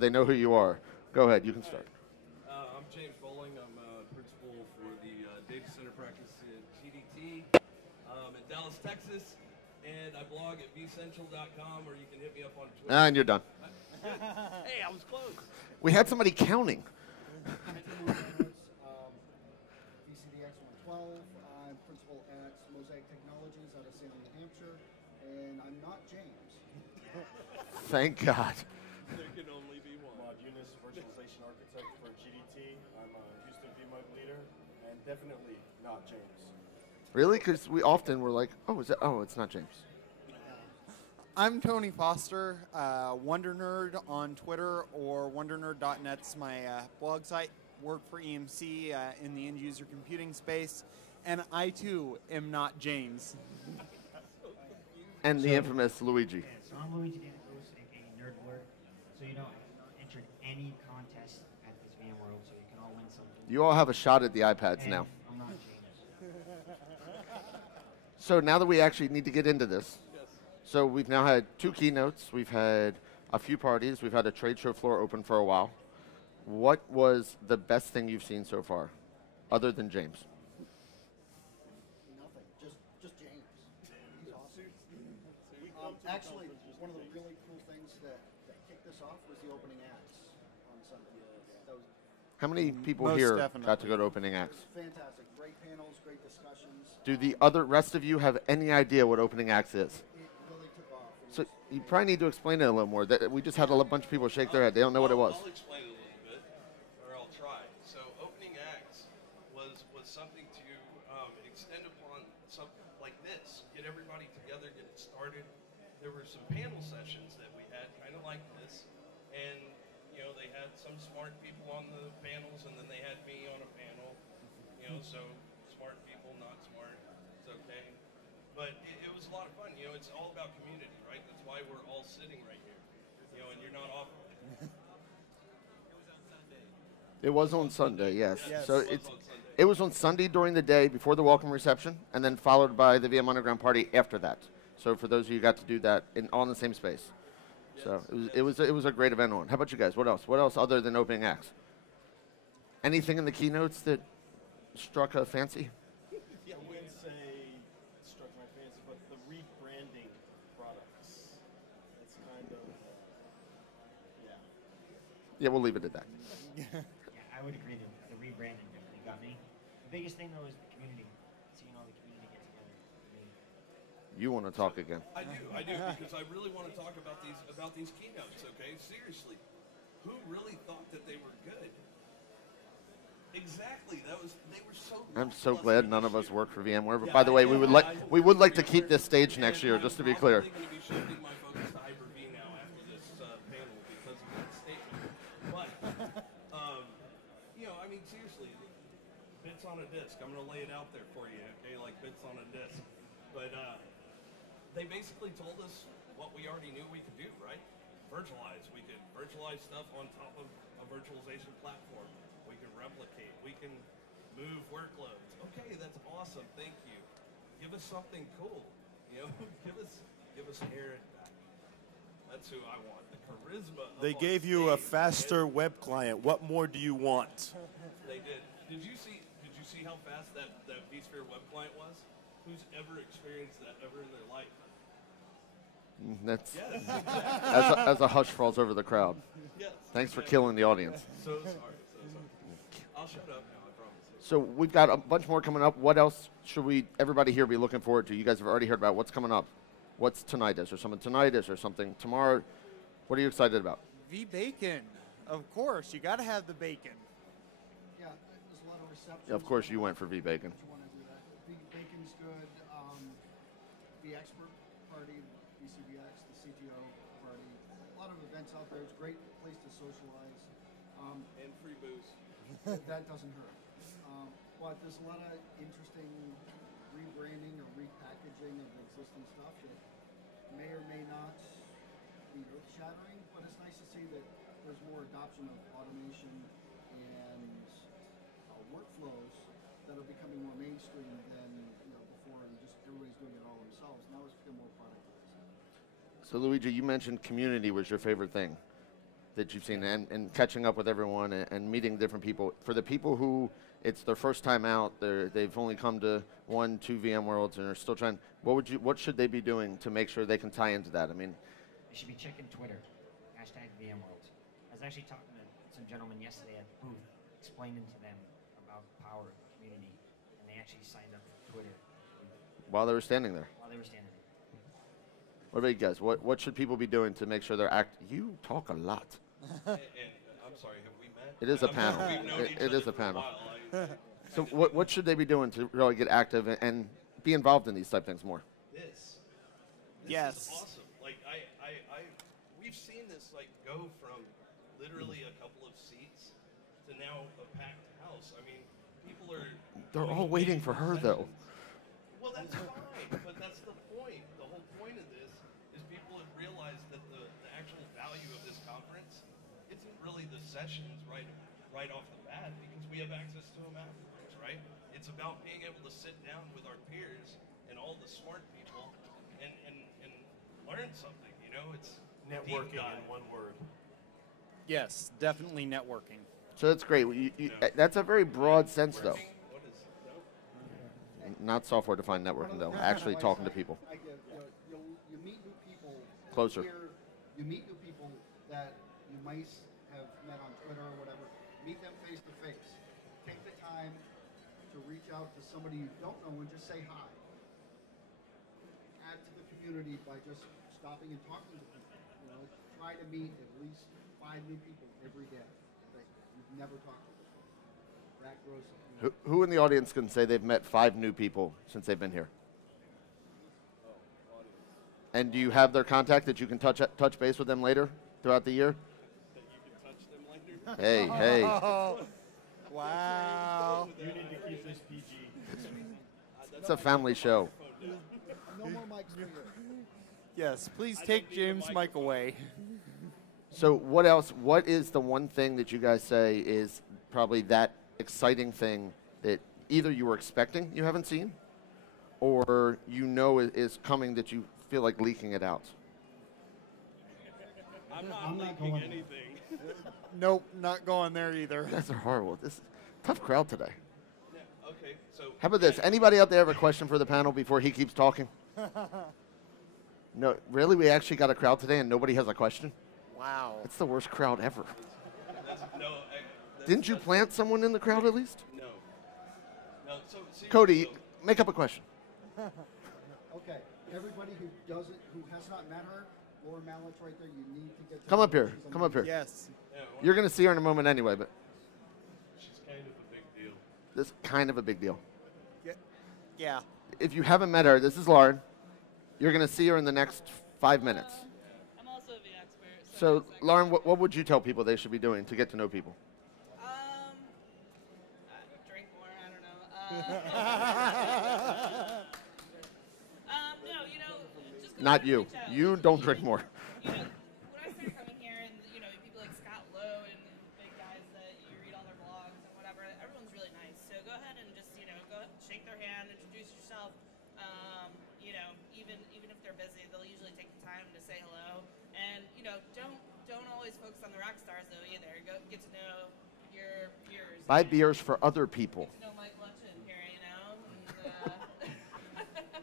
They know who you are. Go ahead, you can start. I'm James Bowling. I'm principal for the data center practice at GDT in Dallas, Texas. And I blog at vcentral.com, or you can hit me up on Twitter. And you're done. Hey, I was close. We had somebody counting. VCDX 112. I'm principal at Mosaic Technologies out of Salem, New Hampshire, and I'm not James. Thank God. There can only be one. Yunus, virtualization architect for GDT. I'm a Houston vMworld leader, and definitely not James. Really? Because we often were like, oh, is that? Oh, it's not James. I'm Tony Foster, Wonder Nerd on Twitter, or wondernerd.net's my blog site. Work for EMC in the end-user computing space, and I too am not James. And the infamous Luigi. Yeah, so I'm Luigi Danicos, aka Nerd Alert. So you know, I entered any contest at this VMworld, so you can all win something. You all have a shot at the iPads And now. I'm not James. So now that we actually need to get into this, so we've now had 2 keynotes, we've had a few parties, we've had a trade show floor open for a while. What was the best thing you've seen so far, other than James? Nothing, just James. He's awesome. Actually, one of the really cool things that kicked this off was the opening acts on Sunday. That was How many people Most here definitely. got to go to opening acts? fantastic. Great panels, great discussions. Do the other rest of you have any idea what opening acts is? It really took off. It So was- you probably need to explain it a little more. That we just had a bunch of people shake their head. They don't know what it was. I'll explain it a little bit, or I'll try. So opening acts was something to extend upon something like this, get everybody together, get it started. There were some panel sessions that we had, kind of like this, and you know they had some smart people on the panels, and then they had me on a panel. You know, so smart people, not smart, it's okay. But it was a lot of fun. You know, it's all about community, right? That's why we're all sitting right here. You know, and you're not off. It was on Sunday, yes. Yes. So It was it's on Sunday. it was on Sunday during the day before the welcome reception, and then followed by the VM Underground party after that. So for those of you who got to do that all in the same space. So it was a great event on. How about you guys? What else? What else other than opening acts? Anything in the keynotes that struck a fancy? I wouldn't say it struck my fancy, but the rebranding products. It's kind of, yeah. Yeah, we'll leave it at that. Yeah, I would agree that the rebranding definitely got me. The biggest thing though is the community. Seeing all the community get together. I mean, You want to talk again? I do, because I really want to talk about these keynotes. Okay, seriously, who really thought that they were good? Exactly, they were so. I'm so lackluster glad none this of us year. work for VMware. But Yeah, by the way, I we would like to agree keep this with stage you. next And year, just to be I'm clear. probably going to be shifting my focus to Hyper-V now after this panel because of that statement. But you know, I mean, seriously, bits on a disc. I'm going to lay it out there for you, okay? Like bits on a disc. But they basically told us what we already knew we could do, right? Virtualize. We could virtualize stuff on top of a virtualization platform. We can replicate. We can move workloads. Okay, that's awesome. Thank you. Give us something cool. You know, give us Aaron back. That's who I want. The charisma. They up on gave you a stage. faster web client. What more do you want? They did. Did you see how fast that vSphere web client was? Who's ever experienced that ever in their life? That's Yes. as a hush falls over the crowd. Yes. Thanks for killing the audience. So sorry. I'll shut up now, I promise. So we've got a bunch more coming up. What else should everybody here be looking forward to? You guys have already heard about what's coming up. What's tonight is, or something tonight is, or something tomorrow. What are you excited about? V-Bacon. Of course, you got to have the bacon. Yeah, there's a lot of reception. Yeah, of course you went for vBacon. You want to do that. Bacon's good. vExpert party, VCBX, the CTO party. A lot of events out there. It's a great place to socialize. And free booze. That doesn't hurt. But there's a lot of interesting rebranding or repackaging of existing stuff that may or may not be earth-shattering, but it's nice to see that there's more adoption of automation and workflows that are becoming more mainstream than before, and just everybody's doing it all themselves. Now it's become more productized. So Luigi, you mentioned community was your favorite thing. that you've seen, and catching up with everyone and meeting different people. For the people who it's their first time out, they've only come to 1, 2 VMworlds and are still trying. What should they be doing to make sure they can tie into that? I mean, They should be checking Twitter, #VMworld. I was actually talking to some gentlemen yesterday at the booth, explaining to them about the power of the community, and they actually signed up for Twitter while they were standing there. while they were standing there. What about you guys? What should people be doing to make sure they're You talk a lot. And I'm sorry, have we met? It is a I mean, panel. we've known each It other is a for panel. while. So what should they be doing to really get active and be involved in these type things more? This Yes. is awesome. Like we've seen this like go from literally a couple of seats to now a packed house. I mean, people are. They're going all waiting for her, though. Sessions. Well, that's fine, but that's the point. The whole point of this is people have realized that the actual value of this conference isn't really the sessions right off the bat, because we have access to them afterwards, right? It's about being able to sit down with our peers and all the smart people and learn something. You know, it's Networking deep dive. in one word. Yes, definitely networking. So that's great. That's a very broad sense, though. What is no? Not software-defined networking, though. Actually talking to people. You meet new people. Closer. Here, you meet new people that you might have met on Twitter or whatever. Meet them face to face. Take the time to reach out to somebody you don't know and just say hi. Add to the community by just stopping and talking to people. You know, try to meet at least 5 new people every day that you've never talked to before. That grows. You know, Who in the audience can say they've met 5 new people since they've been here? And do you have their contact that you can touch base with them later throughout the year? That you can touch them later. Hey. Wow. You need to keep this PG. It's a family show. no more mics for you. Yes, please take James' mic away. So what else? What is the one thing that you guys say is probably that exciting thing that either you were expecting you haven't seen, or you know is coming that you feel like leaking it out? I'm not I'm not leaking going anything. Nope, not going there either. You guys are horrible. This is a tough crowd today. Yeah, okay, so How about this? Anybody out there have a question for the panel before he keeps talking? No, really? We actually got a crowd today and nobody has a question? Wow. That's the worst crowd ever. that's, Didn't you plant someone in the crowd at least? No. No. So seriously, Cody, though, make up a question. Okay, everybody who has not met her, Laura Mallett's right there. You need to get to Come know up her. here. She's Come up here. Yes. yeah, You're going to see her in a moment anyway, but she's kind of a big deal. this is kind of a big deal. Yeah. If you haven't met her, this is Lauren. You're going to see her in the next 5 minutes. I'm also a vExpert. So, Lauren, what would you tell people they should be doing to get to know people? Drink more. I don't know. No, just go Not ahead and you. reach out. You don't drink more. When I started coming here, and people like Scott Lowe and big guys that you read all their blogs and whatever, everyone's really nice. So go ahead and just go shake their hand, introduce yourself. Even if they're busy, they'll usually take the time to say hello. And don't always focus on the rock stars though either. Go get to know your peers. Buy beers for other people. Get to know Mike Lutchen here, And,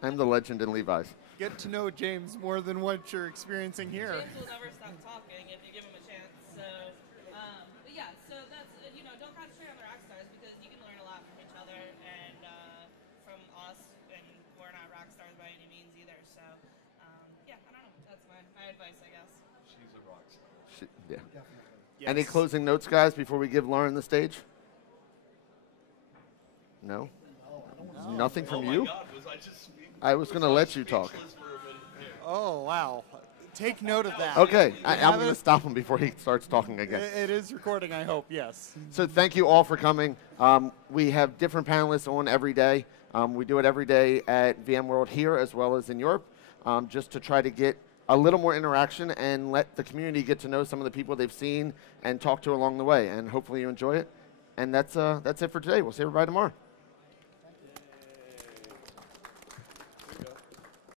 I'm the legend in Levi's. Get to know James more than what you're experiencing here. James will never stop talking if you give him a chance. So, but yeah, so that's don't concentrate on the rock stars because you can learn a lot from each other and from us, and we're not rock stars by any means either. So, yeah, I don't know. That's my advice, I guess. She's a rock star. Yeah. Definitely. Yes. Any closing notes, guys, before we give Lauren the stage? No? Nothing from Oh you? my God, was I just? I was going to let you talk. speechless for a minute there? Oh, wow. Take note of that. Okay, I'm Have going to it- stop him before he starts talking again. It is recording, I hope, yes. So thank you all for coming. We have different panelists on every day. We do it every day at VMworld here as well as in Europe, just to try to get a little more interaction and let the community get to know some of the people they've seen and talk to along the way. And hopefully you enjoy it. And that's it for today. We'll see everybody tomorrow.